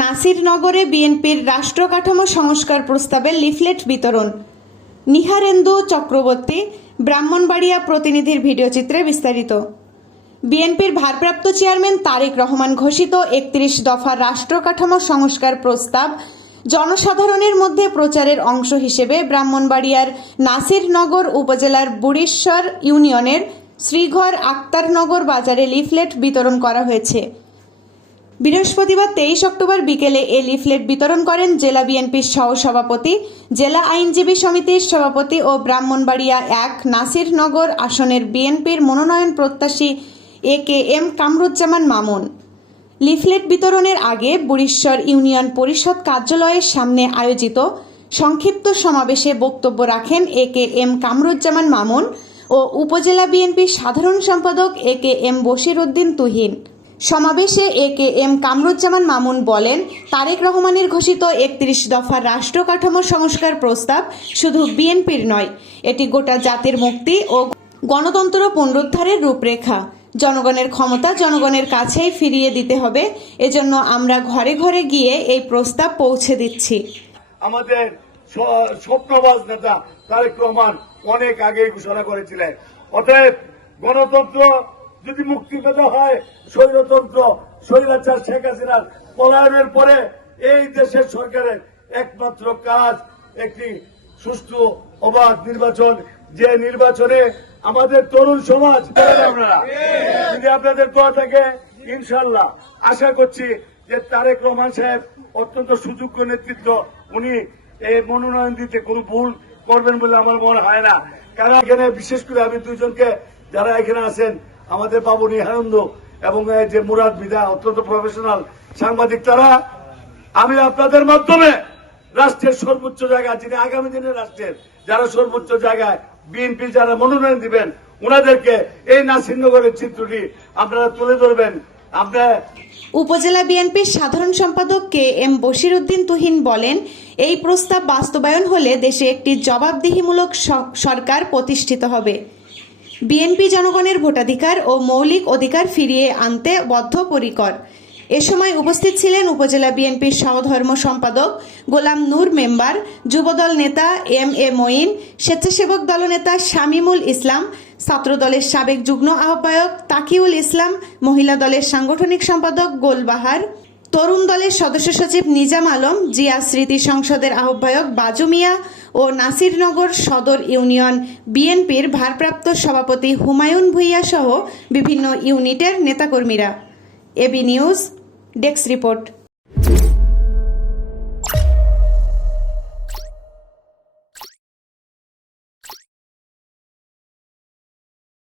নাসিরনগরে বিএনপির রাষ্ট্র কাঠামো সংস্কার প্রস্তাবের লিফলেট বিতরণ। নিহারেন্দু চক্রবর্তী, ব্রাহ্মণবাড়িয়া প্রতিনিধির ভিডিওচিত্রে বিস্তারিত। বিএনপির ভারপ্রাপ্ত চেয়ারম্যান তারেক রহমান ঘোষিত ৩১ দফা রাষ্ট্র কাঠামো সংস্কার প্রস্তাব জনসাধারণের মধ্যে প্রচারের অংশ হিসেবে ব্রাহ্মণবাড়িয়ার নাসিরনগর উপজেলার বুড়িশ্বর ইউনিয়নের শ্রীঘর আক্তারনগর বাজারে লিফলেট বিতরণ করা হয়েছে। বৃহস্পতিবার ২৩ অক্টোবর বিকেলে এ লিফলেট বিতরণ করেন জেলা বিএনপির সহসভাপতি, জেলা আইনজীবী সমিতির সভাপতি ও ব্রাহ্মণবাড়িয়া ১ নাসিরনগর আসনের বিএনপির মনোনয়ন প্রত্যাশী এ.কে.এম. কামরুজ্জামান মামুন। লিফলেট বিতরণের আগে বুড়িশ্বর ইউনিয়ন পরিষদ কার্যালয়ের সামনে আয়োজিত সংক্ষিপ্ত সমাবেশে বক্তব্য রাখেন এ.কে.এম. কামরুজ্জামান মামুন ও উপজেলা বিএনপির সাধারণ সম্পাদক এ.কে.এম. বশিরউদ্দিন তুহিন। সমাবেশে এ.কে.এম. কামরুজ্জামান মামুন বলেন, তারেক রহমানের ঘোষিত ৩১ দফা রাষ্ট্র কাঠামো সংস্কার প্রস্তাব শুধু বিএনপির নয়, এটি গোটা জাতির মুক্তি ও গণতন্ত্র পুনরুদ্ধারের রূপরেখা। জনগণের ক্ষমতা জনগণের কাছেই ফিরিয়ে দিতে হবে, এজন্য আমরা ঘরে ঘরে গিয়ে এই প্রস্তাব পৌঁছে দিচ্ছি। আমাদের স্বপ্নবাজ নেতা তারেক রহমান অনেক আগেই ঘোষণা করেছিলেন, অতএব গণতন্ত্র যদি মুক্তি পেতে হয়, স্বৈরতন্ত্র স্বৈরাচার শেখ হাসিনার পলায়নের পরে এই দেশের সরকারের একমাত্র কাজ একটি সুষ্ঠু অবাধ নির্বাচন, যে নির্বাচনে আমাদের তরুণ সমাজ যদি আপনাদের দোয়া থাকে, ইনশাল্লাহ আশা করছি যে তারেক রহমান সাহেব অত্যন্ত সুযোগ্য নেতৃত্ব, উনি এই মনোনয়ন দিতে কোনো ভুল করবেন বলে আমার মনে হয় না। কারণ এখানে বিশেষ করে আমি দুইজনকে যারা এখানে আছেন, আমাদের বাবু নিহারেন্দু এবং যে মুরাদ বিদা, অত্যন্ত প্রফেশনাল সাংবাদিক, তারা আমি আপনাদের মাধ্যমে রাষ্ট্রের সর্বোচ্চ জায়গায়, যিনি আগামী দিনের রাষ্ট্রের যারা সর্বোচ্চ জায়গায় বিএনপি যারা মনোনয়ন দিবেন, ওনাদেরকে এই নাসিরনগরের চিত্রটি আপনারা তুলে ধরবেন। উপজেলা বিএনপির সাধারণ সম্পাদক কে.এম. বশিরউদ্দিন তুহিন বলেন, এই প্রস্তাব বাস্তবায়ন হলে দেশে একটি জবাবদিহিমূলক সরকার প্রতিষ্ঠিত হবে। বিএনপি জনগণের ভোটাধিকার ও মৌলিক অধিকার ফিরিয়ে আনতে বদ্ধপরিকর। এ সময় উপস্থিত ছিলেন উপজেলা বিএনপির সহধর্ম সম্পাদক গোলাম নূর মেম্বার, যুবদল নেতা এম.এ. মঈন, স্বেচ্ছাসেবক দলনেতা শামীমুল ইসলাম, ছাত্রদলের সাবেক যুগ্ম আহ্বায়ক তাকিউল ইসলাম, মহিলা দলের সাংগঠনিক সম্পাদক গোলবাহার, তরুণ দলের সদস্য সচিব নিজাম আলম, জিয়া স্মৃতি সংসদের আহ্বায়ক বাজু মিয়া ও নাসিরনগর সদর ইউনিয়ন বিএনপির ভারপ্রাপ্ত সভাপতি হুমায়ুন ভূঁইয়া সহ বিভিন্ন ইউনিটের নেতাকর্মীরা। AB news desk report.